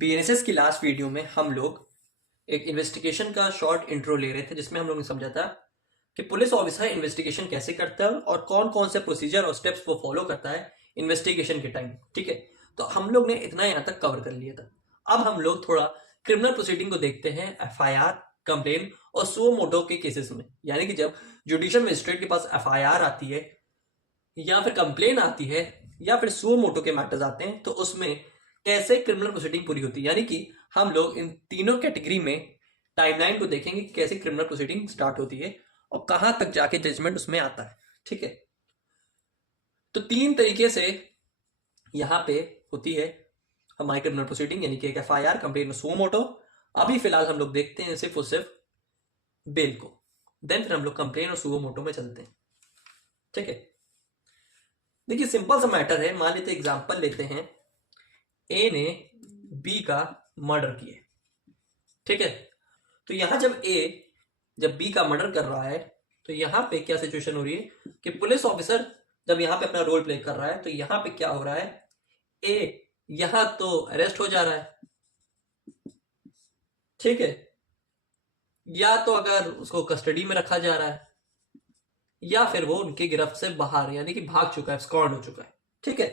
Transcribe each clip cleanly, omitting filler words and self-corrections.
BNSS की last video में हम लोग एक इन्वेस्टिगेशन का शॉर्ट इंट्रो ले रहे थे जिसमें हम लोग ने समझा था कि पुलिस ऑफिसर इन्वेस्टिगेशन कैसे करता है और कौन कौन से प्रोसीजर और स्टेप्स वो फॉलो करता है इन्वेस्टिगेशन के टाइम। ठीक है, तो हम लोग ने इतना यहाँ तक कवर कर लिया था। अब हम लोग थोड़ा क्रिमिनल प्रोसीडिंग को देखते हैं, एफआईआर, कंप्लेन और सुओ मोटो के केसेस में। यानी कि जब जुडिशियल मजिस्ट्रेट के पास एफआईआर आती है या फिर कंप्लेन आती है या फिर सुओ मोटो के मैटर्स आते हैं तो उसमें कैसे क्रिमिनल प्रोसीडिंग पूरी होती है। यानी कि हम लोग इन तीनों कैटेगरी में टाइमलाइन को देखेंगे कि कैसे क्रिमिनल प्रोसीडिंग स्टार्ट होती है और कहां तक जाके जजमेंट उसमें आता है। ठीक है, तो तीन तरीके से यहां पे होती है हमारी क्रिमिनल प्रोसीडिंग, यानी कि एक एफआईआर, कंप्लेन और सुओ मोटो। अभी फिलहाल हम लोग देखते हैं सिर्फ और सिर्फ बेल को, देन फिर हम लोग कंप्लेन और सुओ मोटो में चलते हैं। ठीक है, देखिए सिंपल सा मैटर है। मान लेते एग्जांपल लेते हैं, ए ने बी का मर्डर किया। ठीक है, तो यहां जब बी का मर्डर कर रहा है तो यहां पे क्या सिचुएशन हो रही है कि पुलिस ऑफिसर जब यहां पे अपना रोल प्ले कर रहा है तो यहां पे क्या हो रहा है, ए यहां तो अरेस्ट हो जा रहा है। ठीक है, या तो अगर उसको कस्टडी में रखा जा रहा है या फिर वो उनके गिरफ्त से बाहर यानी कि भाग चुका है, एब्सकॉन्ड हो चुका है। ठीक है,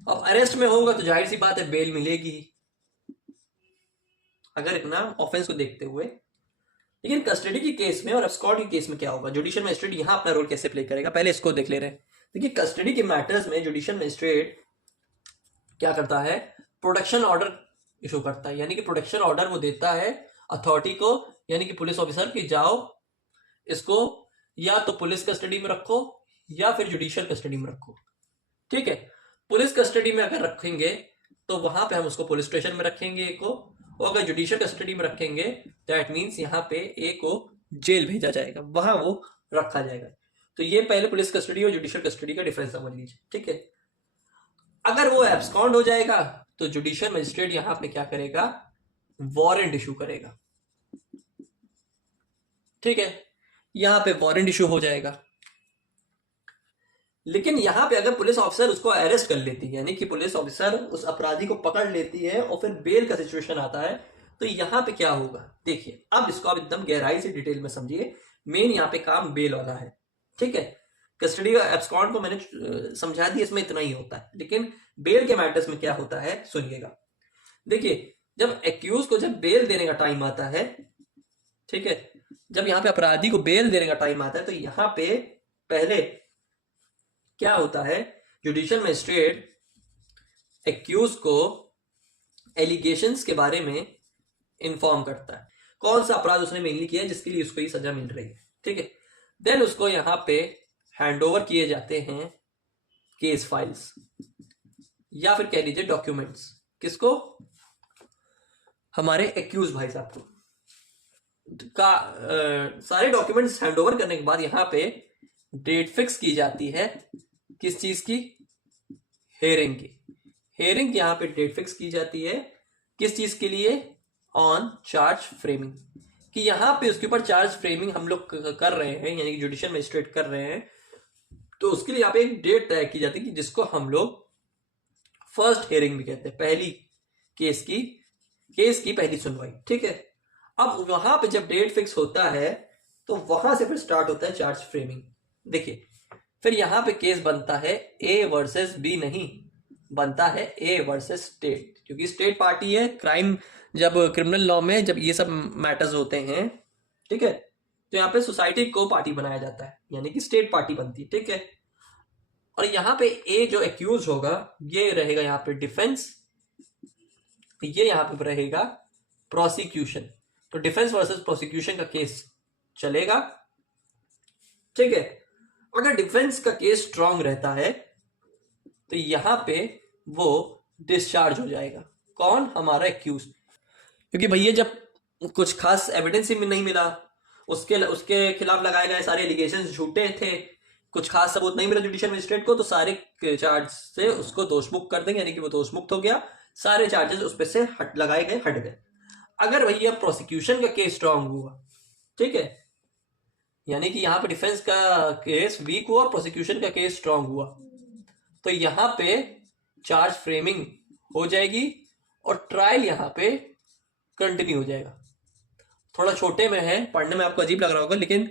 अब अरेस्ट में होगा तो जाहिर सी बात है बेल मिलेगी अगर इतना ऑफेंस को देखते हुए। लेकिन कस्टडी के केस में और एब्सकॉन्ड के केस में क्या होगा, जुडिशियल मजिस्ट्रेट यहां अपना रोल कैसे प्ले करेगा, पहले इसको देख ले रहे हैं। देखिए कस्टडी के मैटर्स में जुडिशियल मजिस्ट्रेट क्या करता है, प्रोटेक्शन ऑर्डर इशू करता है। यानी कि प्रोटेक्शन ऑर्डर वो देता है अथॉरिटी को, यानी कि पुलिस ऑफिसर की जाओ इसको या तो पुलिस कस्टडी में रखो या फिर जुडिशियल कस्टडी में रखो। ठीक है, पुलिस कस्टडी में अगर रखेंगे तो वहां पे हम उसको पुलिस स्टेशन में रखेंगे ए को, और अगर जुडिशियल कस्टडी में रखेंगे दैट मीन्स यहाँ पे ए को जेल भेजा जाएगा, वहां वो रखा जाएगा। तो ये पहले पुलिस कस्टडी और जुडिशियल कस्टडी का डिफरेंस समझ लीजिए। ठीक है, अगर वो एब्सकॉन्ड हो जाएगा तो जुडिशियल मजिस्ट्रेट यहां पे क्या करेगा, वारंट इशू करेगा। ठीक है, यहां पे वारंट इशू हो जाएगा। लेकिन यहां पे अगर पुलिस ऑफिसर उसको अरेस्ट कर लेती है, यानी कि पुलिस ऑफिसर उस अपराधी को पकड़ लेती है और फिर बेल का सिचुएशन आता है, तो यहां पे क्या होगा, देखिए अब इसको आप एकदम गहराई से डिटेल में समझिए। मेन यहां पे काम बेल वाला है। ठीक है, कस्टडी का एब्सकॉन्ड को मैंने समझा दिया, इसमें इतना ही होता है। लेकिन बेल के मैटर्स में क्या होता है सुनिएगा। देखिए जब एक्यूज को जब बेल देने का टाइम आता है, ठीक है, जब यहां पे अपराधी को बेल देने का टाइम आता है तो यहां पे पहले क्या होता है, जुडिशियल मजिस्ट्रेट एक्यूज को एलिगेशंस के बारे में इंफॉर्म करता है, कौन सा अपराध उसने मेनली किया है जिसके लिए उसको ये सजा मिल रही है। ठीक है, देन उसको यहां पे हैंडओवर किए जाते हैं केस फाइल्स या फिर कह लीजिए डॉक्यूमेंट्स। किसको, हमारे एक्यूज भाई साहब को का सारे डॉक्यूमेंट्स हैंडओवर करने के बाद यहां पे डेट फिक्स की जाती है। किस चीज की, हेयरिंग की। हेयरिंग यहां पे डेट फिक्स की जाती है किस चीज के लिए, ऑन चार्ज फ्रेमिंग, कि यहां पे उसके ऊपर चार्ज फ्रेमिंग हम लोग कर रहे हैं, यानी कि जुडिशियल मजिस्ट्रेट कर रहे हैं, तो उसके लिए यहां पे एक डेट तय की जाती है कि जिसको हम लोग फर्स्ट हेयरिंग भी कहते हैं, पहली केस की पहली सुनवाई। ठीक है, अब वहां पे जब डेट फिक्स होता है तो वहां से फिर स्टार्ट होता है चार्ज फ्रेमिंग। देखिए फिर यहां पे केस बनता है ए वर्सेस बी, नहीं बनता है ए वर्सेस स्टेट, क्योंकि स्टेट पार्टी है। क्राइम जब क्रिमिनल लॉ में जब ये सब मैटर्स होते हैं, ठीक है, तो यहाँ पे सोसाइटी को पार्टी बनाया जाता है, यानी कि स्टेट पार्टी बनती है। ठीक है, और यहाँ पे ए जो एक्यूज होगा ये रहेगा यहाँ पे डिफेंस, ये यहाँ पे रहेगा प्रोसिक्यूशन। तो डिफेंस वर्सेस प्रोसिक्यूशन का केस चलेगा। ठीक है, अगर डिफेंस का केस स्ट्रांग रहता है तो यहां पे वो डिस्चार्ज हो जाएगा। कौन, हमारा एक्यूज, क्योंकि भैया जब कुछ खास एविडेंस ही नहीं मिला, उसके खिलाफ लगाए गए सारे एलिगेशंस झूठे थे, कुछ खास सबूत नहीं मिला जुडिशियल मजिस्ट्रेट को, तो सारे चार्ज से उसको दोषमुक्त कर देंगे, यानी कि वो दोषमुक्त हो गया, सारे चार्जेस उस पर से हट गए। अगर भैया प्रोसिक्यूशन का केस स्ट्रांग हुआ, ठीक है, यानी कि यहां पे डिफेंस का केस वीक हुआ, प्रोसिक्यूशन का केस स्ट्रांग हुआ, तो यहां पे चार्ज फ्रेमिंग हो जाएगी और ट्रायल यहां पे कंटिन्यू हो जाएगा। थोड़ा छोटे में है, पढ़ने में आपको अजीब लग रहा होगा, लेकिन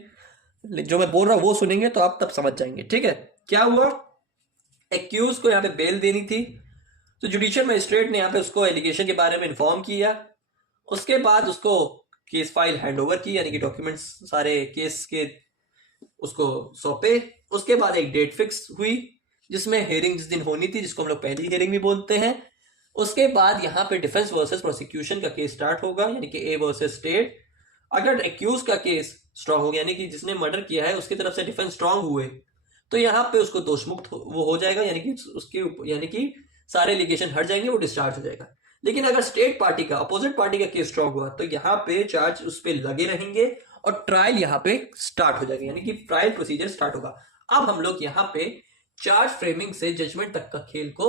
जो मैं बोल रहा हूं वो सुनेंगे तो आप तब समझ जाएंगे। ठीक है, क्या हुआ, एक्यूज को यहाँ पे बेल देनी थी, तो जुडिशियल मजिस्ट्रेट ने यहाँ पे उसको एलिगेशन के बारे में इन्फॉर्म किया। उसके बाद उसको केस फाइल हैंड ओवर की, यानी कि डॉक्यूमेंट्स सारे केस के उसको सौंपे। उसके बाद एक डेट फिक्स हुई जिसमें हेयरिंग जिस दिन होनी थी, जिसको हम लोग पहली हेयरिंग भी बोलते हैं। उसके बाद यहाँ पे डिफेंस वर्सेस प्रोसिक्यूशन का केस स्टार्ट होगा, यानी कि ए वर्सेस स्टेट। अगर एक्यूज का केस स्ट्रांग हो गया, यानी कि जिसने मर्डर किया है उसकी तरफ से डिफेंस स्ट्रांग हुए, तो यहाँ पे उसको दोषमुक्त वो हो जाएगा, यानी कि उसके यानी कि सारे एलिगेशन हट जाएंगे, वो डिस्चार्ज हो जाएगा। लेकिन अगर स्टेट पार्टी का, अपोजिट पार्टी का केस स्ट्रांग हुआ, तो यहाँ पे चार्ज उस पर लगे रहेंगे और ट्रायल यहाँ पे स्टार्ट हो जाएगा, यानी कि ट्रायल प्रोसीजर स्टार्ट होगा। अब हम लोग यहाँ पे चार्ज फ्रेमिंग से जजमेंट तक का खेल को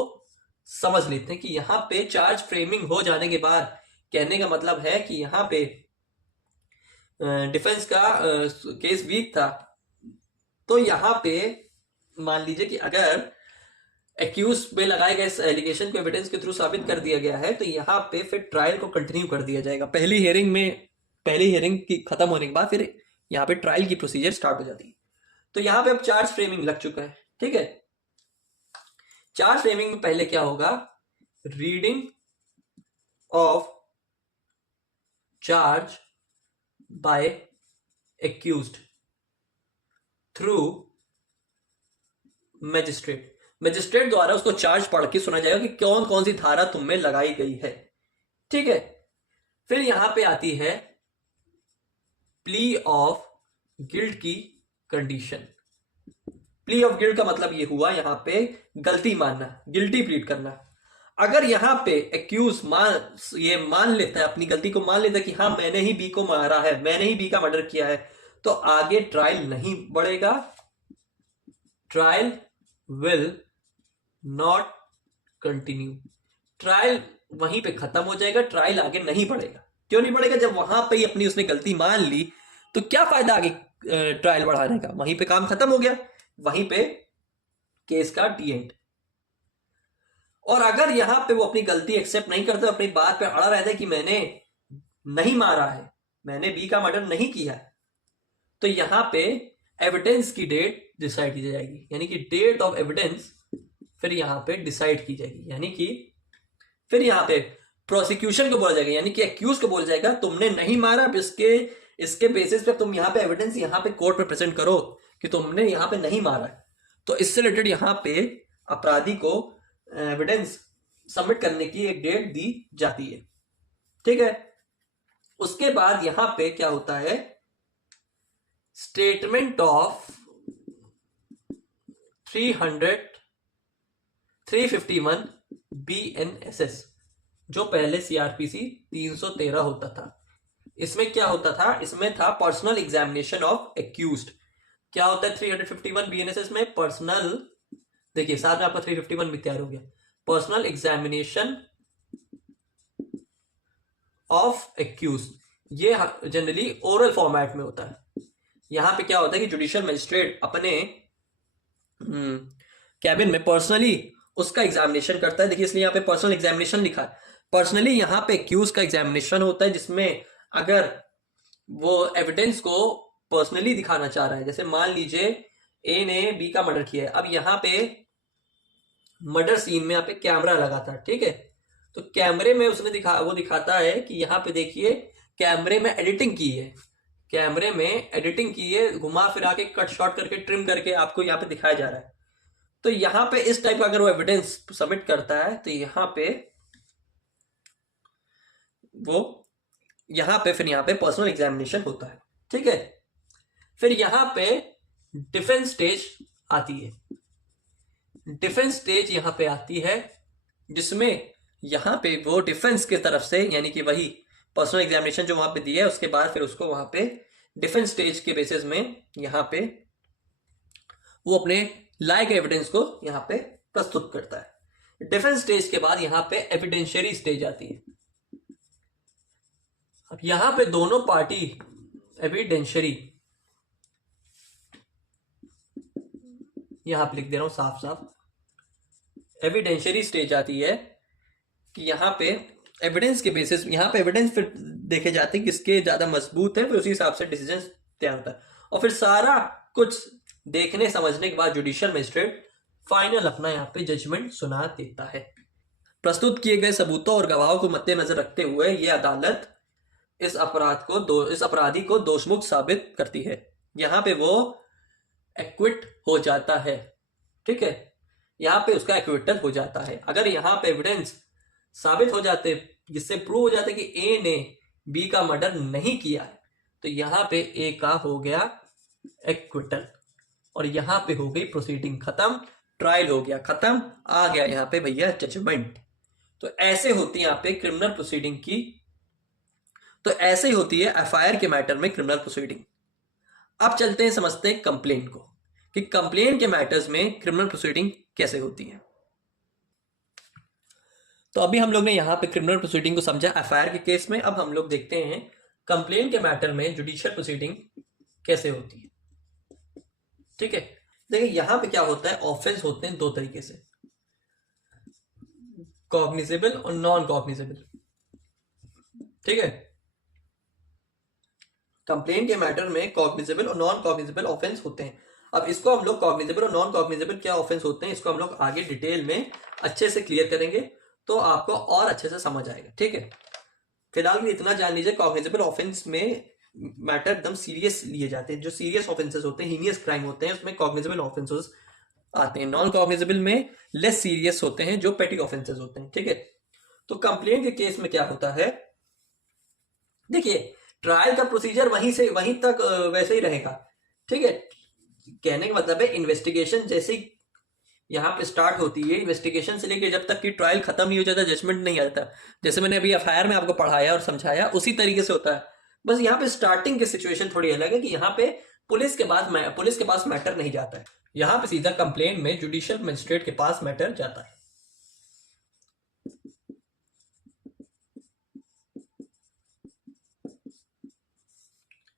समझ लेते हैं कि यहाँ पे चार्ज फ्रेमिंग हो जाने के बाद, कहने का मतलब है कि यहाँ पे डिफेंस का केस वीक था, तो यहाँ पे मान लीजिए कि अगर एक्यूज पे लगाए गए एलिगेशन को एविडेंस के थ्रू साबित कर दिया गया है, तो यहाँ पे फिर ट्रायल को कंटिन्यू कर दिया जाएगा। पहली हियरिंग की खत्म होने के बाद फिर यहाँ पे ट्रायल की प्रोसीजर स्टार्ट हो जाती है। तो यहाँ पे अब चार्ज फ्रेमिंग लग चुका है। ठीक है, चार्ज फ्रेमिंग में पहले क्या होगा, reading of charge by accused through magistrate द्वारा उसको चार्ज पढ़ के सुना जाएगा कि कौन कौन सी धारा तुम में लगाई गई है। ठीक है, फिर यहां पे आती है प्ली ऑफ गिल्ट की कंडीशन। प्ली ऑफ गिल्ट का मतलब ये हुआ यहां पे गलती मानना, गिल्टी प्लीड करना। अगर यहां पे एक्यूज मान लेता है, अपनी गलती को मान लेता है कि हाँ मैंने ही बी को मारा है, मैंने ही बी का मर्डर किया है, तो आगे ट्रायल नहीं बढ़ेगा, trial will not continue. Trial वहीं पे खत्म हो जाएगा, ट्रायल आगे नहीं बढ़ेगा। क्यों नहीं बढ़ेगा, जब वहां पे ही अपनी उसने गलती मान ली तो क्या फायदा आगे ट्रायल बढ़ाने का, वहीं पे काम खत्म हो गया, वहीं पे केस का डी एंड। और अगर यहां पे वो अपनी गलती एक्सेप्ट नहीं करता, अपनी बात पे अड़ा रहता है कि मैंने नहीं मारा है, मैंने बी का मर्डर नहीं किया, तो यहां पे एविडेंस की डेट डिसाइड की जाएगी, यानी कि डेट ऑफ एविडेंस फिर यहां पे डिसाइड की जाएगी, यानी कि फिर यहां पे प्रोसिक्यूशन को बोला जाएगा, यानी कि एक्यूज को बोला जाएगा तुमने नहीं मारा, अब इसके बेसिस पे तुम यहां पे एविडेंस यहां पे कोर्ट में प्रेजेंट करो कि तुमने यहां पे नहीं मारा। तो इससे रिलेटेड यहां पे अपराधी को एविडेंस सबमिट करने की एक डेट दी जाती है। ठीक है, उसके बाद यहां पे क्या होता है, स्टेटमेंट ऑफ 351 BNSS, जो पहले सीआरपीसी 313 होता था। इसमें क्या होता था, इसमें था पर्सनल एग्जामिनेशन ऑफ एक्यूज्ड। क्या होता है 351 BNSS में, पर्सनल, देखिए साथ में आपका 351 भी तैयार हो गया, पर्सनल एग्जामिनेशन ऑफ एक्यूज्ड। ये जनरली ओरल फॉर्मेट में होता है। यहां पे क्या होता है कि जुडिशियल मजिस्ट्रेट अपने कैबिन में पर्सनली उसका एग्जामिनेशन करता है। देखिए इसलिए यहाँ पे पर्सनल एग्जामिनेशन लिखा है, पर्सनली यहाँ पे एक्यूज का एग्जामिनेशन होता है, जिसमें अगर वो एविडेंस को पर्सनली दिखाना चाह रहा है, जैसे मान लीजिए ए ने बी का मर्डर किया है, अब यहाँ पे मर्डर सीन में यहाँ पे कैमरा लगा था। ठीक है, तो कैमरे में उसने दिखाता है कि यहाँ पे देखिए कैमरे में एडिटिंग की है, कैमरे में एडिटिंग की है, घुमा फिरा के कट शॉट करके ट्रिम करके आपको यहाँ पे दिखाया जा रहा है। तो यहां पे इस टाइप का अगर वो एविडेंस सबमिट करता है, तो यहां पे फिर यहां पे पर्सनल एग्जामिनेशन होता है। ठीक है, फिर यहां पे डिफेंस स्टेज आती है। डिफेंस स्टेज यहां पे आती है जिसमें यहां पे वो डिफेंस की तरफ से, यानी कि वही पर्सनल एग्जामिनेशन जो वहां पे दिया है, उसके बाद फिर उसको वहां पे डिफेंस स्टेज के बेसिस में यहां पे वो अपने लायक एविडेंस को यहां पे प्रस्तुत करता है। डिफेंस स्टेज के बाद यहां पे एविडेंशियरी स्टेज आती है। अब यहां पे दोनों पार्टी एविडेंशियरी, यहां पे लिख दे रहा हूं साफ साफ, एविडेंशियरी स्टेज आती है कि यहां पे एविडेंस के बेसिस, यहाँ पे एविडेंस फिर देखे जाते हैं किसके ज्यादा मजबूत है, फिर उसी हिसाब से डिसीजन तैयार होता है। और फिर सारा कुछ देखने समझने के बाद जुडिशियल मजिस्ट्रेट फाइनल अपना यहाँ पे जजमेंट सुना देता है। प्रस्तुत किए गए सबूतों और गवाहों को मद्देनजर रखते हुए यह अदालत इस अपराधी को दोषमुक्त साबित करती है। यहाँ पे वो एक्विट हो जाता है, ठीक है, यहाँ पे उसका एक्विटल हो जाता है। अगर यहाँ पे एविडेंस साबित हो जाते, जिससे प्रूव हो जाता है कि ए ने बी का मर्डर नहीं किया है, तो यहाँ पे ए का हो गया एक्विटल और यहाँ पे हो गई प्रोसीडिंग खत्म, ट्रायल हो गया खत्म, आ गया यहाँ पे भैया जजमेंट। तो ऐसे होती है यहाँ पे क्रिमिनल प्रोसीडिंग की, तो ऐसे ही होती है एफआईआर के मैटर में क्रिमिनल प्रोसीडिंग। अब चलते हैं समझते हैं कंप्लेंट को, कि कंप्लेंट के मैटर्स में क्रिमिनल प्रोसीडिंग कैसे होती है। तो अभी हम लोग ने यहाँ पे क्रिमिनल प्रोसीडिंग को समझा एफआईआर के केस में। अब हम लोग देखते हैं कंप्लेंट के मैटर में जुडिशियल प्रोसीडिंग कैसे होती है, ठीक है। देखिए यहाँ पे क्या होता है, ऑफेंस होते हैं दो तरीके से, कॉग्निजेबल और नॉन कॉग्निजेबल, ठीक है। कंप्लेंट के मैटर में कॉग्निजेबल और नॉन कॉग्निजेबल ऑफेंस होते हैं। अब इसको हम लोग कॉग्निजेबल और नॉन कॉग्निजेबल क्या ऑफेंस होते हैं, इसको हम लोग आगे डिटेल में अच्छे से क्लियर करेंगे, तो आपको और अच्छे से समझ आएगा, ठीक है। फिलहाल इतना जान लीजिए, कॉग्निजेबल ऑफेंस में मैटर एकदम सीरियस लिए जाते हैं, जो सीरियस ऑफेंसेस होते हैं, हीनियस क्राइम होते हैं, उसमें कॉग्निजेबल ऑफेंसेस आते हैं। नॉन कॉग्निजेबल में लेस सीरियस होते हैं, जो पेटी ऑफेंसेस होते हैं, ठीक है। तो कंप्लेंट के केस में क्या होता है, देखिए ट्रायल का प्रोसीजर वहीं तक वैसे ही रहेगा, ठीक है। कहने का मतलब है इन्वेस्टिगेशन जैसे यहाँ पे स्टार्ट होती है, इन्वेस्टिगेशन से लेकर जब तक कि ट्रायल खत्म नहीं हो जाता, जजमेंट नहीं आता, जैसे मैंने अभी एफआईआर में आपको पढ़ाया और समझाया, उसी तरीके से होता है। बस यहाँ पे स्टार्टिंग की सिचुएशन थोड़ी अलग है कि यहाँ पे पुलिस के पास मैटर नहीं जाता है, यहाँ पे सीधा कंप्लेंट में जुडिशियल मजिस्ट्रेट के पास मैटर जाता है,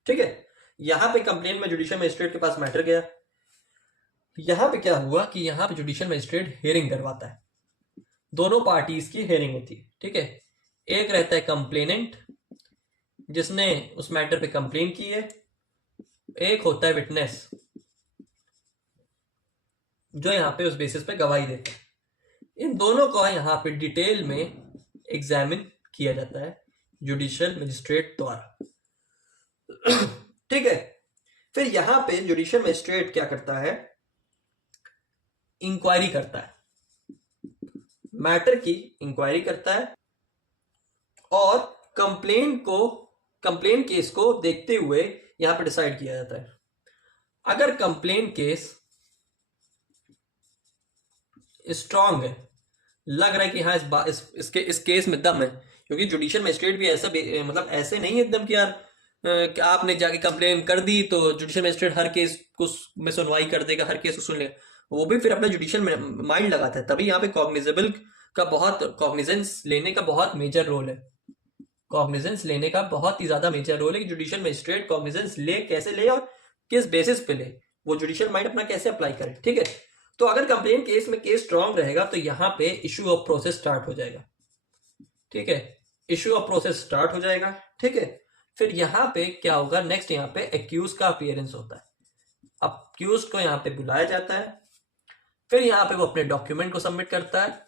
ठीक है। यहाँ पे कंप्लेंट में जुडिशियल मजिस्ट्रेट के पास मैटर गया, यहाँ पे क्या हुआ कि यहाँ पे जुडिशियल मजिस्ट्रेट हियरिंग करवाता है, दोनों पार्टीज की हियरिंग होती है, ठीक है। एक रहता है कंप्लेनेंट जिसने उस मैटर पे कंप्लेन की है, एक होता है विटनेस जो यहाँ पे उस बेसिस पे गवाही देता है। इन दोनों को यहाँ पे डिटेल में एग्जामिन किया जाता है जुडिशियल मजिस्ट्रेट द्वारा, ठीक है। फिर यहाँ पे जुडिशियल मजिस्ट्रेट क्या करता है, इंक्वायरी करता है, मैटर की इंक्वायरी करता है और कंप्लेन केस को देखते हुए यहां पे डिसाइड किया जाता है। अगर कंप्लेन केस स्ट्रांग है, लग रहा है कि हाँ इस केस में दम है, क्योंकि जुडिशियल मजिस्ट्रेट भी ऐसा मतलब ऐसे नहीं है एकदम कि यार कि आपने जाके कंप्लेन कर दी तो जुडिशियल मजिस्ट्रेट हर केस को में सुनवाई कर देगा, हर केस को सुन लेगा, वो भी फिर अपना जुडिशियल माइंड लगाता है। तभी यहाँ पे कॉग्निजेबल का कॉग्निजेंस लेने का बहुत मेजर रोल है, कॉग्निजेंस लेने का बहुत ही ज्यादा मेजर रोल है कि जुडिशियल मजिस्ट्रेट कॉग्निजेंस ले, कैसे ले और किस बेसिस पे ले, वो जुडिशियल माइंड अपना कैसे अप्लाई करे, ठीक है। तो अगर कंप्लेन केस में केस स्ट्रांग रहेगा तो यहाँ पे इश्यू ऑफ प्रोसेस स्टार्ट हो जाएगा, ठीक है, इश्यू ऑफ प्रोसेस स्टार्ट हो जाएगा, ठीक है। फिर यहाँ पे क्या होगा, नेक्स्ट यहाँ पे एक्यूज का अपीयरेंस होता है, एक्यूज को यहाँ पे बुलाया जाता है, फिर यहाँ पे वो अपने डॉक्यूमेंट को सबमिट करता है,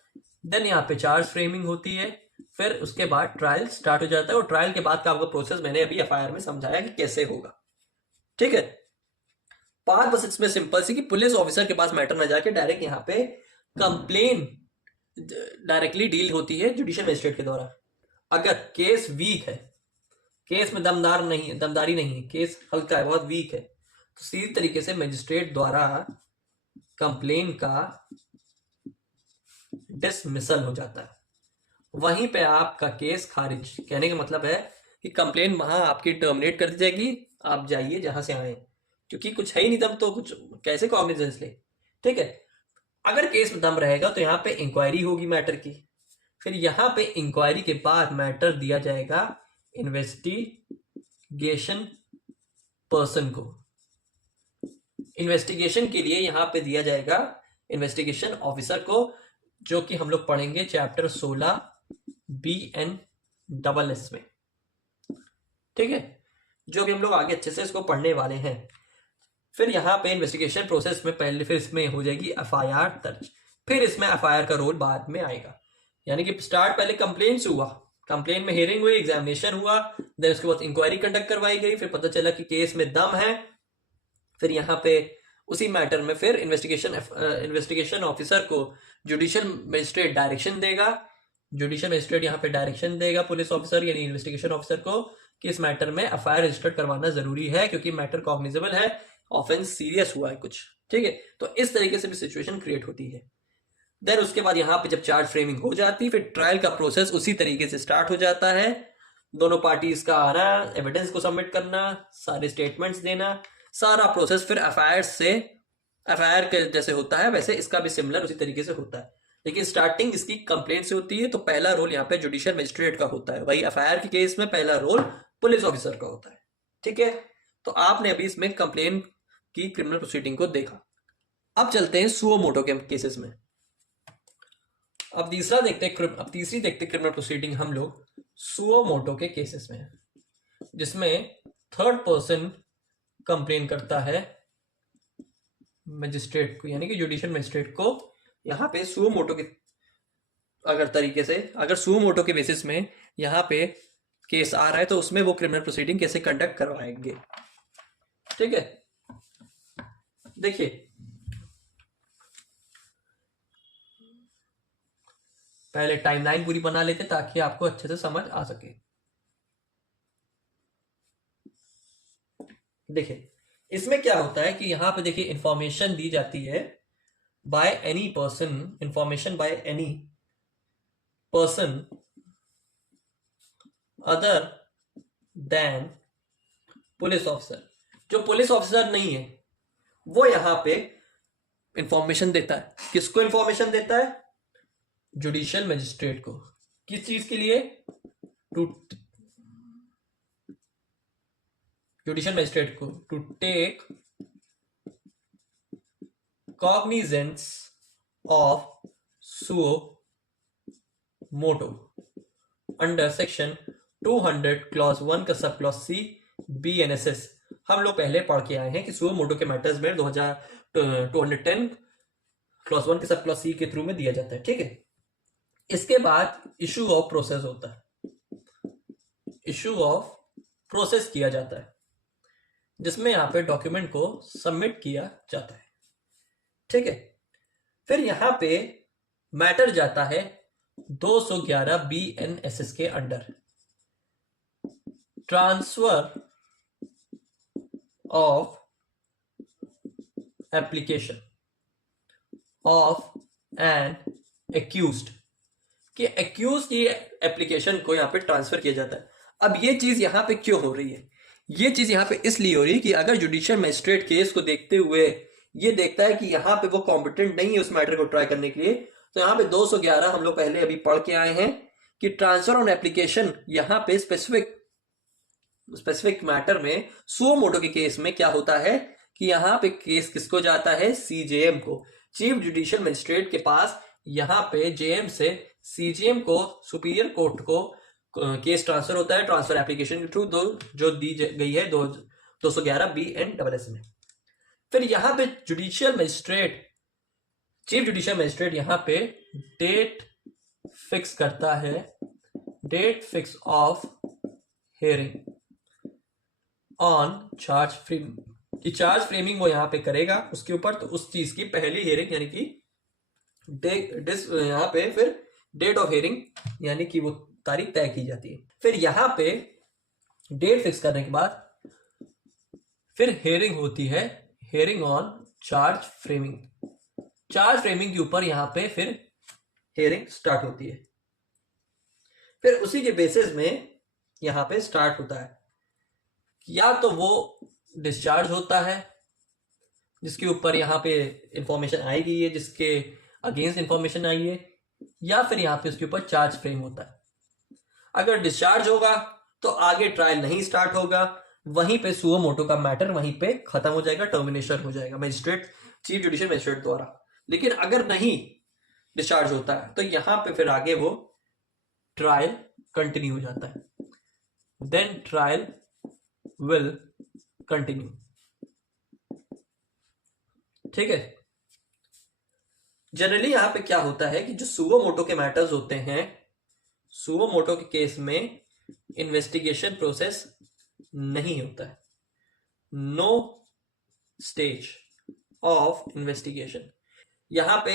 देन यहाँ पे चार्ज फ्रेमिंग होती है, फिर उसके बाद ट्रायल स्टार्ट हो जाता है। और ट्रायल के बाद का आपको प्रोसेस मैंने अभी एफआईआर में समझाया कि कैसे होगा, ठीक है। पार्ट बस इसमें सिंपल सी कि पुलिस ऑफिसर के पास मैटर ना जाके डायरेक्ट यहाँ पे कंप्लेन डायरेक्टली डील होती है जुडिशियल मजिस्ट्रेट के द्वारा। अगर केस वीक है, केस में दमदारी नहीं है, केस हल्का है, बहुत वीक है, तो सीधी तरीके से मजिस्ट्रेट द्वारा कंप्लेन का डिसमिसल हो जाता है, वहीं पे आपका केस खारिज। कहने का मतलब है कि कंप्लेन वहां आपकी टर्मिनेट कर दी जाएगी, आप जाइए जहां से आए, क्योंकि कुछ है ही नहीं दम, तो कुछ कैसे कॉग्निजेंस ले, ठीक है। अगर केस में दम रहेगा तो यहाँ पे इंक्वायरी होगी मैटर की, फिर यहाँ पे इंक्वायरी के बाद मैटर दिया जाएगा इन्वेस्टिगेशन पर्सन को। इन्वेस्टिगेशन के लिए यहाँ पे दिया जाएगा इन्वेस्टिगेशन ऑफिसर को, जो कि हम लोग पढ़ेंगे चैप्टर 16 BNSS में, ठीक है, जो भी हम लोग आगे अच्छे से इसको पढ़ने वाले हैं। फिर यहाँ पे इन्वेस्टिगेशन प्रोसेस में पहले फिर इसमें हो जाएगी FIR दर्ज, फिर इसमें FIR का रोल बाद में आएगा। यानी कि स्टार्ट पहले कंप्लेन से हुआ, कंप्लेन में हियरिंग हुई, एग्जामिनेशन हुआ, देन उसके बाद इंक्वायरी कंडक्ट करवाई गई, फिर पता चला कि केस में दम है, फिर यहाँ पे उसी मैटर में फिर इन्वेस्टिगेशन ऑफिसर को जुडिशियल मजिस्ट्रेट डायरेक्शन देगा, जुडिशियल मजिस्ट्रेट यहाँ पे डायरेक्शन देगा पुलिस ऑफिसर यानी इन्वेस्टिगेशन ऑफिसर को कि इस मैटर में FIR रजिस्टर्ड करवाना जरूरी है क्योंकि मैटर कॉग्निजेबल है, ऑफेंस सीरियस हुआ है कुछ, ठीक है। तो इस तरीके से भी सिचुएशन क्रिएट होती है। देन उसके बाद यहाँ पे जब चार्ज फ्रेमिंग हो जाती है, फिर ट्रायल का प्रोसेस उसी तरीके से स्टार्ट हो जाता है। दोनों पार्टीज का आना, एविडेंस को सबमिट करना, सारे स्टेटमेंट्स देना, सारा प्रोसेस फिर FIR के जैसे होता है वैसे इसका भी सिमिलर उसी तरीके से होता है, लेकिन स्टार्टिंग इसकी कंप्लेंट से होती है। तो पहला रोल यहाँ पे जुडिशियल मजिस्ट्रेट का होता है, वही FIR के केस में पहला रोल पुलिस ऑफिसर का होता है, ठीक है। तो आपने अभी इसमें कंप्लेन की क्रिमिनल प्रोसीडिंग को देखा। अब चलते हैं सुओ मोटो के केसेस में। अब तीसरी देखते क्रिमिनल प्रोसीडिंग हम लोग सुओ मोटो के केसेस में, जिसमें थर्ड पर्सन कंप्लेन करता है मजिस्ट्रेट को, यानी कि जुडिशियल मजिस्ट्रेट को। यहाँ पे सुओ मोटो के अगर सुओ मोटो के बेसिस में यहाँ पे केस आ रहा है तो उसमें वो क्रिमिनल प्रोसीडिंग कैसे कंडक्ट करवाएंगे, ठीक है। देखिए, पहले टाइमलाइन पूरी बना लेते ताकि आपको अच्छे से समझ आ सके। देखिए इसमें क्या होता है कि यहाँ पे देखिए इंफॉर्मेशन दी जाती है by any person, information by any person other than police officer. जो पुलिस ऑफिसर नहीं है वो यहाँ पे इंफॉर्मेशन देता है। किसको इंफॉर्मेशन देता है? जुडिशियल मजिस्ट्रेट को। किस चीज के लिए? जुडिशियल मजिस्ट्रेट को to take cognizance of suo moto under section 200 clause 1 का सब क्लॉज C BNSS। हम लोग पहले पढ़ के आए हैं कि सुओ मोटो के मैटर्स में 210 क्लॉज 1 के सब क्लॉज C के थ्रू में दिया जाता है, ठीक है। इसके बाद इशू ऑफ प्रोसेस होता है, इशू ऑफ प्रोसेस किया जाता है, जिसमें यहां पे डॉक्यूमेंट को सबमिट किया जाता है, ठीक है। फिर यहां पे मैटर जाता है 211 BNSS के under, transfer of application of N accused, कि एक्यूज की एप्लीकेशन को यहां पे ट्रांसफर किया जाता है। अब ये चीज यहां पे क्यों हो रही है? ये चीज यहां पे इसलिए हो रही है कि अगर जुडिशियल मजिस्ट्रेट केस को देखते हुए ये देखता है कि यहां पे वो कॉम्पिटेंट नहीं है उस मैटर को ट्राई करने के लिए, तो यहां पे 211 हम लोग पहले अभी पढ़ के आए हैं कि ट्रांसफर ऑन एप्लीकेशन यहां पे स्पेसिफिक मैटर में सुओ मोटो के केस में क्या होता है कि यहां पे केस किसको जाता है? CJM को, चीफ जुडिशियल मजिस्ट्रेट के पास। यहां पे JM से CJM को, सुपीरियर कोर्ट को केस ट्रांसफर होता है ट्रांसफर एप्लीकेशन के थ्रू जो दी गई है 211 BNSS में। फिर यहां पे judicial magistrate, chief judicial magistrate यहां पे डेट फिक्स करता है, date fix of hearing on charge framing, कि चार्ज फ्रेमिंग वो यहां पे करेगा उसके ऊपर, तो उस चीज की पहली हियरिंग यानी कि यहां पे फिर डेट ऑफ हियरिंग यानी कि वो तारीख तय की जाती है। फिर यहां पे डेट फिक्स करने के बाद फिर हियरिंग होती है, hearing on charge framing. Charge framing के ऊपर यहां पे फिर हियरिंग स्टार्ट होती है। फिर उसी के बेसिस में यहां पे स्टार्ट होता है, या तो वो डिस्चार्ज होता है जिसके ऊपर यहां पे इंफॉर्मेशन आई गई है, जिसके अगेंस्ट इंफॉर्मेशन आई है, या फिर यहां पे उसके ऊपर चार्ज फ्रेम होता है। अगर डिस्चार्ज होगा तो आगे ट्रायल नहीं स्टार्ट होगा, वहीं पे सुओ मोटो का मैटर वहीं पे खत्म हो जाएगा, टर्मिनेशन हो जाएगा मजिस्ट्रेट, चीफ जुडिशियल मजिस्ट्रेट द्वारा। लेकिन अगर नहीं डिस्चार्ज होता है तो यहां पे फिर आगे वो ट्रायल कंटिन्यू हो जाता है, देन ट्रायल विल कंटिन्यू। ठीक है, जनरली यहां पे क्या होता है कि जो सुओ मोटो के मैटर्स होते हैं, सुओ मोटो के केस में इन्वेस्टिगेशन प्रोसेस नहीं होता है, नो स्टेज ऑफ इन्वेस्टिगेशन। यहां पे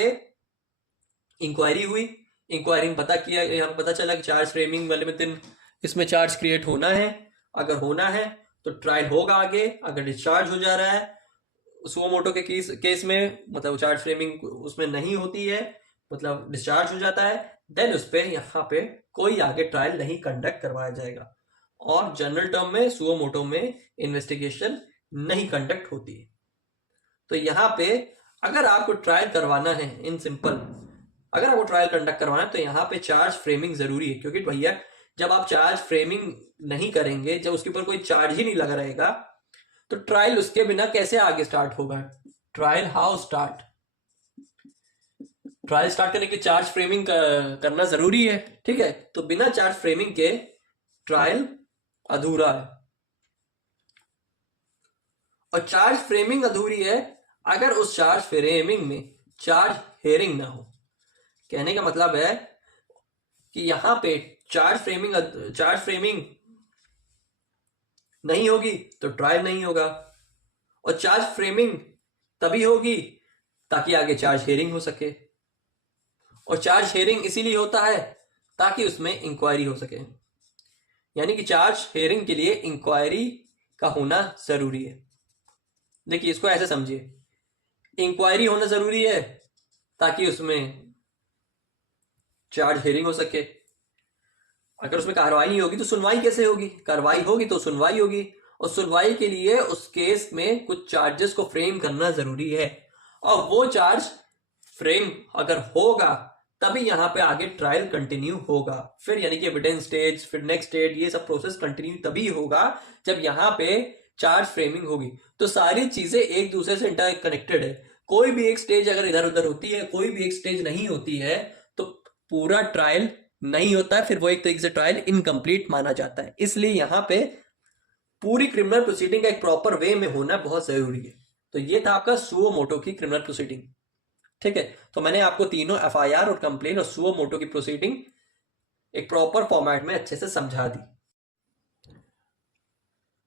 इंक्वायरी हुई, इंक्वायरी में पता किया, यहां पता चला कि चार्ज फ्रेमिंग वाले में दिन इसमें चार्ज क्रिएट होना है, अगर होना है तो ट्रायल होगा आगे। अगर डिस्चार्ज हो जा रहा है सुओ मोटो के केस में, मतलब चार्ज फ्रेमिंग उसमें नहीं होती है, मतलब डिस्चार्ज हो जाता है, देन उस पर यहाँ पे कोई आगे ट्रायल नहीं कंडक्ट करवाया जाएगा। और जनरल टर्म में सुओ मोटो में इन्वेस्टिगेशन नहीं कंडक्ट होती है। तो यहाँ पे अगर आपको ट्रायल करवाना है, इन सिंपल अगर आपको ट्रायल कंडक्ट करवाना है तो यहाँ पे चार्ज फ्रेमिंग जरूरी है, क्योंकि भैया जब आप चार्ज फ्रेमिंग नहीं करेंगे, जब उसके ऊपर कोई चार्ज ही नहीं लगा रहेगा, तो ट्रायल उसके बिना कैसे आगे स्टार्ट होगा? Trial how start? Trial start करने के लिए चार्ज फ्रेमिंग करना जरूरी है। ठीक है, तो बिना चार्ज फ्रेमिंग के ट्रायल अधूरा है। और चार्ज फ्रेमिंग अधूरी है अगर उस चार्ज फ्रेमिंग में चार्ज हेयरिंग ना हो। कहने का मतलब है कि यहां पे चार्ज फ्रेमिंग नहीं होगी तो ट्रायल नहीं होगा, और चार्ज फ्रेमिंग तभी होगी ताकि आगे चार्ज हेयरिंग हो सके, और चार्ज हेयरिंग इसीलिए होता है ताकि उसमें इंक्वायरी हो सके। यानी कि चार्ज हेयरिंग के लिए इंक्वायरी का होना जरूरी है। देखिए, इसको ऐसे समझिए, इंक्वायरी होना जरूरी है ताकि उसमें चार्ज हेयरिंग हो सके। अगर उसमें कार्रवाई नहीं होगी तो सुनवाई कैसे होगी? कार्रवाई होगी तो सुनवाई होगी, और सुनवाई के लिए उस केस में कुछ चार्जेस को फ्रेम करना जरूरी है, और वो चार्ज फ्रेम अगर होगा तभी यहां पे आगे ट्रायल कंटिन्यू होगा। फिर यानी कि एविडेंस स्टेज, फिर नेक्स्ट स्टेज, ये सब प्रोसेस कंटिन्यू तभी होगा जब यहां पे चार्ज फ्रेमिंग होगी। तो सारी चीजें एक दूसरे से इंटर कनेक्टेड है। कोई भी एक स्टेज अगर इधर उधर होती है, कोई भी एक स्टेज नहीं होती है, तो पूरा ट्रायल नहीं होता है, फिर वो एक तरीके से ट्रायल इनकम्प्लीट माना जाता है। इसलिए यहां पे पूरी क्रिमिनल प्रोसीडिंग का एक प्रॉपर वे में होना बहुत जरूरी है। तो ये था आपका सुओ मोटो की क्रिमिनल प्रोसीडिंग। ठीक है, तो मैंने आपको तीनों एफआईआर और कंप्लेन और सुओ मोटो की प्रोसीडिंग एक प्रॉपर फॉर्मेट में अच्छे से समझा दी।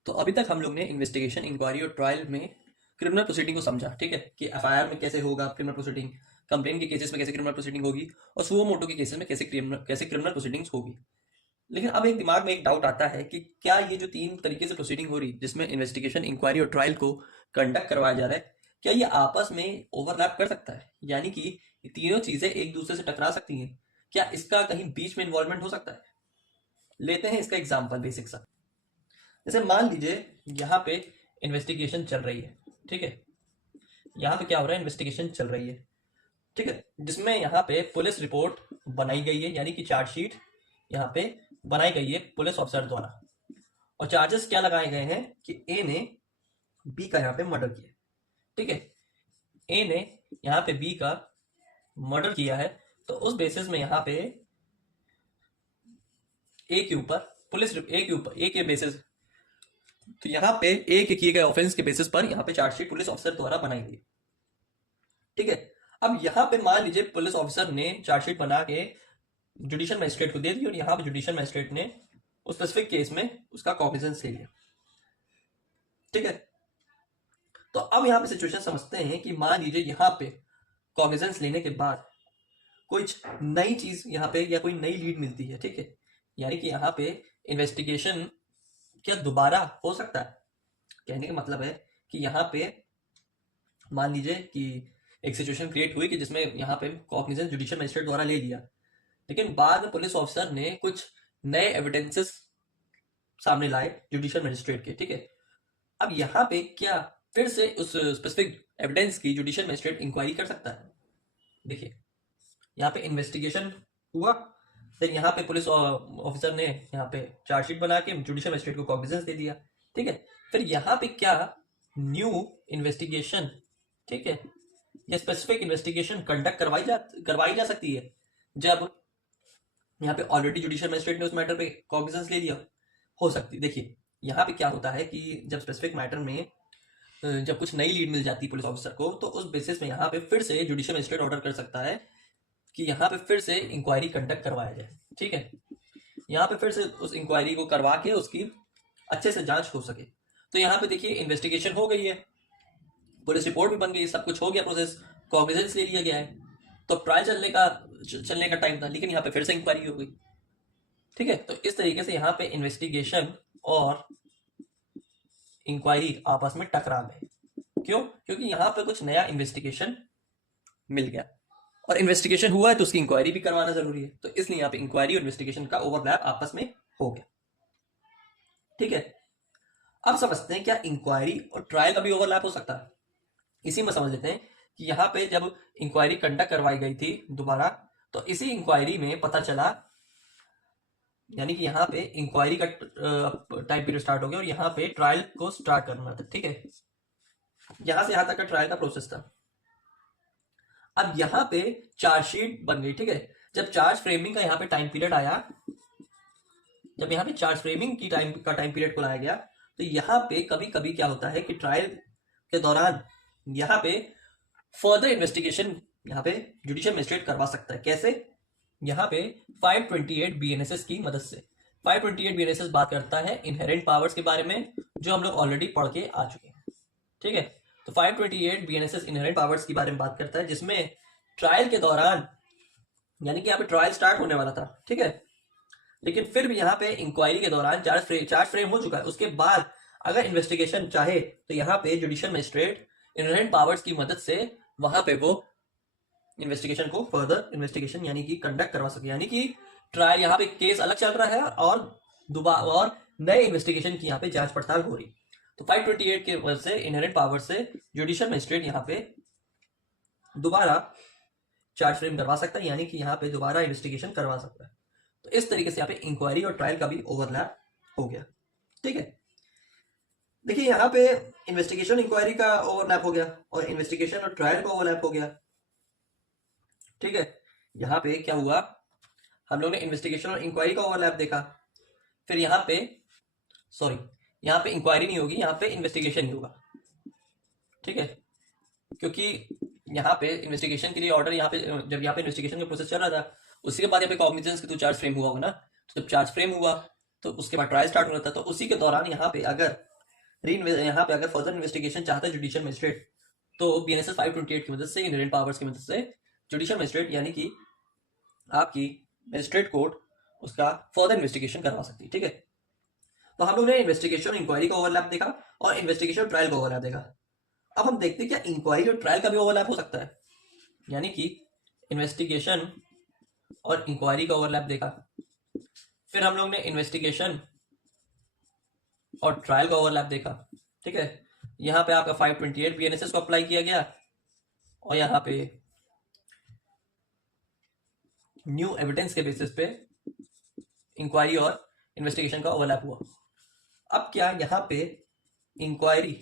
तो अभी तक हम लोग ने इन्वेस्टिगेशन, इंक्वायरी और ट्रायल में क्रिमिनल प्रोसीडिंग को समझा। ठीक है, कि एफआईआर में कैसे होगा क्रिमिनल प्रोसीडिंग, कंप्लेन के केसेस में कैसे क्रिमिनल प्रोसीडिंग होगी, और सुओ मोटो के केसेस में कैसे क्रिमिनल प्रोसीडिंग्स होगी। लेकिन अब एक दिमाग में एक डाउट आता है कि क्या ये जो तीन तरीके से प्रोसीडिंग हो रही है, जिसमें इन्वेस्टिगेशन, इंक्वायरी और ट्रायल को कंडक्ट करवाया जा रहा है, क्या ये आपस में ओवरलैप कर सकता है? यानी कि ये तीनों चीजें एक दूसरे से टकरा सकती हैं? क्या इसका कहीं बीच में इन्वॉल्वमेंट हो सकता है? लेते हैं इसका एग्जाम्पल बेसिक सा। जैसे मान लीजिए यहाँ पे इन्वेस्टिगेशन चल रही है। ठीक है, यहाँ पे क्या हो रहा है? इन्वेस्टिगेशन चल रही है। ठीक है, जिसमें यहाँ पे पुलिस रिपोर्ट बनाई गई है, यानी कि चार्जशीट यहाँ पे बनाई गई है पुलिस ऑफिसर द्वारा, और चार्जेस क्या लगाए गए हैं कि ए ने बी का यहाँ पे मर्डर किया। ठीक है, ए ने यहाँ पे बी का मर्डर किया है, तो उस बेसिस में यहाँ पे ए के ऊपर पुलिस ए के बेसिस, तो यहाँ पे ए के किए गए ऑफेंस के बेसिस पर यहाँ पे चार्जशीट पुलिस ऑफिसर द्वारा बनाई गई। ठीक है, अब यहाँ पे मान लीजिए पुलिस ऑफिसर ने चार्जशीट बना के जुडिशियल मजिस्ट्रेट को दे दी, और यहाँ पे जुडिशियल मजिस्ट्रेट ने उस स्पेसिफिक केस में उसका कॉग्निजेंस ले लिया। ठीक है, तो अब यहाँ पे सिचुएशन समझते हैं कि मान लीजिए यहाँ पे कॉग्निजेंस लेने के बाद कुछ नई चीज यहाँ पे या कोई नई लीड मिलती है। ठीक है, यानी कि यहाँ पे इन्वेस्टिगेशन क्या दोबारा हो सकता है? कहने का मतलब है कि यहाँ पे मान लीजिए कि एक सिचुएशन क्रिएट हुई कि जिसमें यहाँ पे कॉग्निजेंस जुडिशियल मजिस्ट्रेट द्वारा ले लिया, लेकिन बाद में पुलिस ऑफिसर ने कुछ नए एविडेंसेस सामने लाए जुडिशियल मजिस्ट्रेट के। ठीक है, अब यहाँ पे क्या फिर से उस स्पेसिफिक एविडेंस की जुडिशियल मजिस्ट्रेट इंक्वायरी कर सकता है? देखिए, यहाँ पे इन्वेस्टिगेशन हुआ, देन यहाँ पे पुलिस ऑफिसर ने यहाँ पे चार्जशीट बना के जुडिशियल मजिस्ट्रेट को कॉग्निजेंस दे दिया। ठीक है, फिर यहाँ पे क्या न्यू इन्वेस्टिगेशन, ठीक है, या स्पेसिफिक इन्वेस्टिगेशन कंडक्ट करवाई जा सकती है जब यहाँ पे ऑलरेडी जुडिशियल मजिस्ट्रेट ने उस मैटर पे कॉग्निजेंस ले लिया, हो सकती। देखिए यहाँ पे क्या होता है कि जब स्पेसिफिक मैटर में जब कुछ नई लीड मिल जाती है पुलिस ऑफिसर को, तो उस बेसिस में यहाँ पे फिर से जुडिशियल मजिस्ट्रेट ऑर्डर कर सकता है कि यहाँ पे फिर से इंक्वायरी कंडक्ट करवाया जाए। ठीक है, यहाँ पे फिर से उस इंक्वायरी को करवा के उसकी अच्छे से जांच हो सके। तो यहाँ पे देखिए इन्वेस्टिगेशन हो गई है, पुलिस रिपोर्ट भी बन गई, सब कुछ हो गया, प्रोसेस कॉग्निजेंस ले लिया गया है, तो ट्रायल चलने का टाइम था, लेकिन यहाँ पे फिर से इंक्वायरी हो गई। ठीक है, तो इस तरीके से यहाँ पे इन्वेस्टिगेशन और इंक्वायरी आपस में टकरा गए। क्यों? क्योंकि यहाँ पे कुछ नया इन्वेस्टिगेशन मिल गया, और इन्वेस्टिगेशन हुआ है तो उसकी इंक्वायरी भी करवाना जरूरी है, तो इसलिए यहाँ पे इंक्वायरी और इन्वेस्टिगेशन का ओवरलैप आपस में हो गया। ठीक है, अब समझते हैं क्या इंक्वायरी और ट्रायल का भी ओवरलैप हो सकता है। इसी में समझ लेते हैं कि यहाँ पे जब इंक्वायरी कंडक्ट करवाई गई थी दोबारा, तो इसी इंक्वायरी में पता चला, यानी कि यहाँ पे इंक्वायरी का टाइम पीरियड स्टार्ट हो गया और यहाँ पे ट्रायल को स्टार्ट करना था। ठीक है, यहां से यहां तक का ट्रायल का प्रोसेस था। अब यहाँ पे चार्जशीट बन गई। ठीक है, जब चार्ज फ्रेमिंग का यहाँ पे टाइम पीरियड आया, जब यहाँ पे चार्ज फ्रेमिंग की टाइम पीरियड को लाया गया, तो यहाँ पे कभी कभी क्या होता है कि ट्रायल के दौरान यहाँ पे फर्दर इन्वेस्टिगेशन यहाँ पे जुडिशियल मजिस्ट्रेट करवा सकता है। कैसे? यहाँ पे 528 बीएनएसएस की मदद से। 528 बीएनएसएस बात करता है इनहेरेंट पावर्स के बारे में, जो हम लोग ऑलरेडी पढ़ के आ चुके हैं। ठीक है, तो 528 बीएनएसएस इनहेरेंट पावर्स के बारे में बात करता है, जिसमें ट्रायल के दौरान, यानी कि यहाँ पे ट्रायल स्टार्ट होने वाला था, ठीक है, लेकिन फिर भी यहाँ पे इंक्वायरी के दौरान चार्ज फ्रेम हो चुका है, उसके बाद अगर इन्वेस्टिगेशन चाहे तो यहाँ पे जुडिशियल मजिस्ट्रेट इनहेरेंट पावर्स की मदद से वहां पे वो इन्वेस्टिगेशन को फर्दर इन्वेस्टिगेशन यानी कि कंडक्ट करवा सके। यानी कि ट्रायल यहाँ पे केस अलग चल रहा है और दोबारा और नए इन्वेस्टिगेशन की यहाँ पे जांच पड़ताल हो रही। तो 528 के वजह से इनहेरेंट पावर से जुडिशियल मजिस्ट्रेट यहाँ पे दोबारा चार्ज फ्रेम करवा सकता है, यानी कि यहाँ पे दोबारा इन्वेस्टिगेशन करवा सकता है। तो इस तरीके से यहाँ पे इंक्वायरी और ट्रायल का भी ओवरलैप हो गया। ठीक है, देखिए यहाँ पे इन्वेस्टिगेशन इंक्वायरी का ओवरलैप हो गया और इन्वेस्टिगेशन और ट्रायल का ओवरलैप हो गया। ठीक है, यहाँ पे क्या हुआ, हम लोग ने इन्वेस्टिगेशन और इंक्वायरी का ओवरलैप देखा, फिर यहाँ पे यहाँ पे इंक्वायरी नहीं होगी, यहाँ पे इन्वेस्टिगेशन ही होगा। ठीक है, क्योंकि यहाँ पे इन्वेस्टिगेशन के लिए ऑर्डर, यहाँ पे जब यहाँ पे इन्वेस्टिगेशन का प्रोसेस चल रहा था, उसके बाद यहाँ पे कॉग्निजेंस के तो चार्ज फ्रेम हुआ होगा ना, तो जब चार्ज फ्रेम हुआ तो उसके बाद ट्रायल स्टार्ट होना था, तो उसी के दौरान यहाँ पे अगर फर्दर इन्वेस्टिगेशन चाहता है जुडिशियल मजिस्ट्रेट, तो बीएनएसएस 528 की मदद से, इनहेरेंट पावर्स की मदद से जुडिशियल मजिस्ट्रेट यानी कि आपकी मजिस्ट्रेट कोर्ट उसका फर्दर इन्वेस्टिगेशन करवा सकती है। ठीक है, तो हम लोग ने इन्वेस्टिगेशन और इंक्वायरी का ओवरलैप देखा और इन्वेस्टिगेशन और ट्रायल का ओवरलैप देखा। अब हम देखते हैं क्या इंक्वायरी और ट्रायल का भी ओवरलैप हो सकता है, यानी कि इन्वेस्टिगेशन और इंक्वायरी का ओवरलैप देखा, फिर हम लोग ने इन्वेस्टिगेशन और ट्रायल का ओवरलैप देखा। ठीक है, यहाँ पे आपका 528 बीएनएसएस को अप्लाई किया गया और यहाँ पे न्यू एविडेंस के बेसिस पे इंक्वायरी और इन्वेस्टिगेशन का ओवरलैप हुआ। अब क्या यहाँ पे इंक्वायरी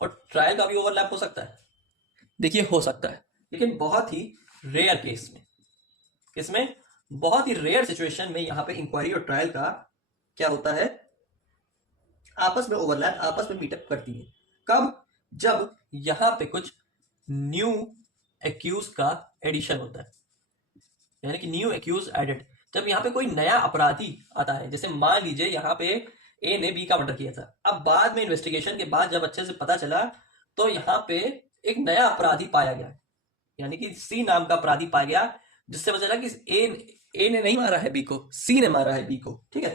और ट्रायल का भी ओवरलैप हो सकता है? देखिए हो सकता है, लेकिन बहुत ही रेयर केस में। इसमें बहुत ही रेयर सिचुएशन में यहाँ पे इंक्वायरी और ट्रायल का क्या होता है, आपस में ओवरलैप, आपस में मीटअप करती है। कब? जब यहाँ पे कुछ न्यू एक्यूज का एडिशन होता है, यानी कि न्यू एक्यूज एडेड। जब यहाँ पे कोई नया अपराधी आता है, जैसे मान लीजिए यहाँ पे ए ने बी का मर्डर किया था, अब बाद में इन्वेस्टिगेशन के बाद जब अच्छे से पता चला तो यहाँ पे एक नया अपराधी पाया गया, यानी कि सी नाम का अपराधी पाया गया, जिससे पता चला कि ए ने नहीं मारा है बी को, सी ने मारा है बी को। ठीक है,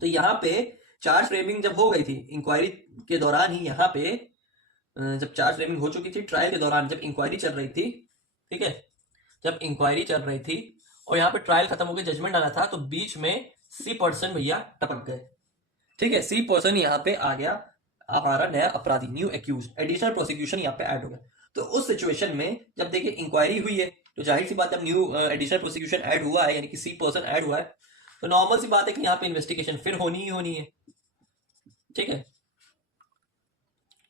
तो यहाँ पे चार्ज फ्रेमिंग जब हो गई थी इंक्वायरी के दौरान ही, यहाँ पे जब चार्ज फ्रेमिंग हो चुकी थी ट्रायल के दौरान, जब इंक्वायरी चल रही थी, ठीक है, जब इंक्वायरी चल रही थी और यहाँ पे ट्रायल खत्म हो गया, जजमेंट आना था, तो बीच में सी पर्सन भैया टपक गए। ठीक है, सी पर्सन यहाँ पे आ गया हमारा नया अपराधी, न्यू एक्यूज, एडिशनल प्रोसिक्यूशन यहाँ पे ऐड हो गया। तो उस सिचुएशन में जब देखिए इंक्वायरी हुई है, तो जाहिर सी बात, जब न्यू एडिशनल प्रोसिक्यूशन ऐड हुआ है, यानी कि सी पर्सन ऐड हुआ है, तो नॉर्मल सी बात है कि यहाँ पे इन्वेस्टिगेशन फिर होनी ही होनी है। ठीक है,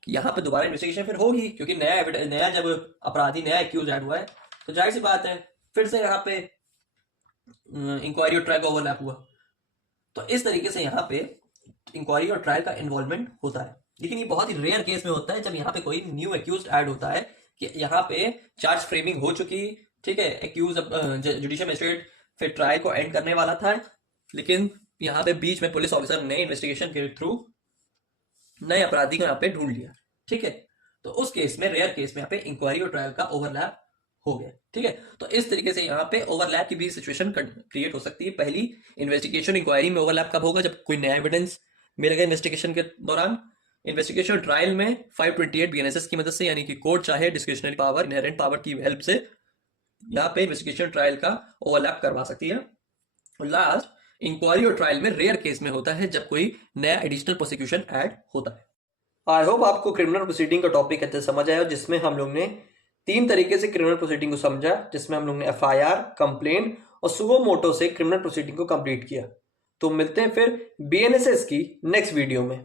यहाँ पे दोबारा इन्वेस्टिगेशन फिर होगी, क्योंकि नया जब अपराधी, नया एक्यूज ऐड हुआ है, तो जाहिर सी बात है फिर से यहाँ पे इंक्वायरी और ट्रायल का ओवरलैप हुआ। तो इस तरीके से यहाँ पे इंक्वायरी और ट्रायल का इन्वॉल्वमेंट होता है। लेकिन ये बहुत ही रेयर केस में होता है जब यहाँ पे कोई न्यू एक्यूज ऐड होता है कि यहाँ पे चार्ज फ्रेमिंग हो चुकी, ठीक है, एक्यूज जुडिशियल मजिस्ट्रेट फिर ट्रायल को एंड करने वाला था, लेकिन यहाँ पे बीच में पुलिस ऑफिसर ने इन्वेस्टिगेशन के थ्रू नए अपराधी को यहाँ पे ढूंढ लिया, ठीक है। तो उस केस में, रेयर केस में, यहाँ पे इंक्वायरी और ट्रायल का ओवरलैप हो गया, ठीक है। तो इस तरीके से यहाँ पे ओवरलैप की भी सिचुएशन क्रिएट हो सकती है। पहली, इन्वेस्टिगेशन इंक्वायरी में ओवरलैप कब होगा? जब कोई नया एविडेंस मिलेगा इन्वेस्टिगेशन के दौरान। इन्वेस्टिगेशन ट्रायल में 528 बीएनएसएस की मदद से, यानी कि कोर्ट चाहे डिस्क्रिशनरी पावर, इनहेरेंट पावर की हेल्प से यहाँ पे इन्वेस्टिगेशन ट्रायल का ओवरलैप करवा सकती है। और लास्ट, इंक्वायरी और ट्रायल में रेयर केस में होता है जब कोई नया एडिशनल प्रोसिक्यूशन ऐड होता है। आई होप आपको क्रिमिनल प्रोसीडिंग का टॉपिक अच्छे से समझ आया, जिसमें हम लोग ने 3 तरीके से क्रिमिनल प्रोसीडिंग को समझा, जिसमें हम लोग ने एफआईआर, कंप्लेन और सुओ मोटो से क्रिमिनल प्रोसीडिंग को कंप्लीट किया। तो मिलते हैं फिर बीएनएसएस की नेक्स्ट वीडियो में।